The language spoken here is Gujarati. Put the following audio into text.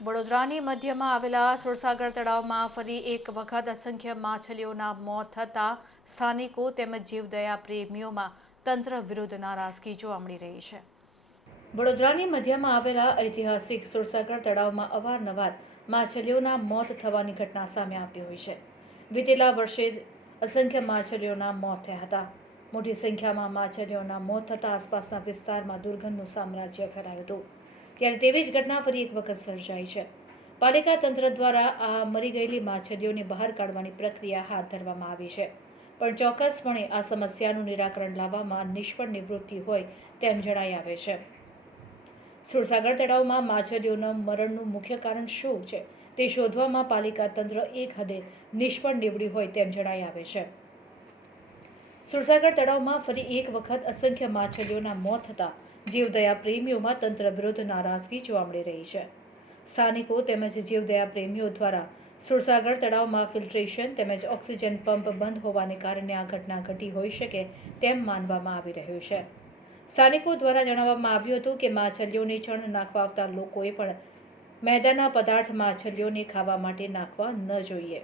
વડોદરાની મધ્યમાં આવેલા સુરસાગર તળાવમાં ફરી એક વખત અસંખ્ય માછલીઓના મોત થતાં સ્થાનિકો તેમજ જીવદયા પ્રેમીઓમાં તંત્ર વિરુદ્ધ નારાજગી જોવા મળી રહી છે. વડોદરાની મધ્યમાં આવેલા ઐતિહાસિક સુરસાગર તળાવમાં અવારનવાર માછલીઓના મોત થવાની ઘટના સામે આવતી હોય છે. વીતેલા વર્ષે અસંખ્ય માછલીઓના મોત થયા હતા. મોટી સંખ્યામાં માછલીઓના મોત થતાં આસપાસના વિસ્તારમાં દુર્ગંધનું સામ્રાજ્ય ફેલાયું હતું. ત્યારે તેવી જ ઘટના ફરી એક વખત સર્જાઈ છે. પાલિકા તંત્ર દ્વારા આ મરી ગયેલી માછલીઓને બહાર કાઢવાની પ્રક્રિયા હાથ ધરવામાં આવી છે. પણ ચોક્કસપણે આ સમસ્યાનું નિરાકરણ લાવવામાં નિષ્ફળ નિવૃત્તિ હોય તેમ જણાઈ આવે છે. સુરસાગર તળાવમાં માછલીઓના મરણનું મુખ્ય કારણ શું છે તે શોધવામાં પાલિકા તંત્ર એક હદે નિષ્ફળ નીવડ્યું હોય તેમ જણાઈ આવે છે. સુરસાગર તળાવમાં ફરી એક વખત અસંખ્ય માછલીઓના મોત થતાં જીવદયા પ્રેમીઓમાં તંત્ર વિરુદ્ધ નારાજગી જોવા મળી રહી છે. સ્થાનિકો તેમજ જીવદયા પ્રેમીઓ દ્વારા સુરસાગર તળાવમાં ફિલ્ટ્રેશન તેમજ ઓક્સિજન પંપ બંધ હોવાને કારણે આ ઘટના ઘટી હોઈ શકે તેમ માનવામાં આવી રહ્યું છે. સ્થાનિકો દ્વારા જણાવવામાં આવ્યું હતું કે માછલીઓને ચણ નાખવા આવતા લોકોએ પણ મેદાના પદાર્થ માછલીઓને ખાવા માટે નાખવા ન જોઈએ.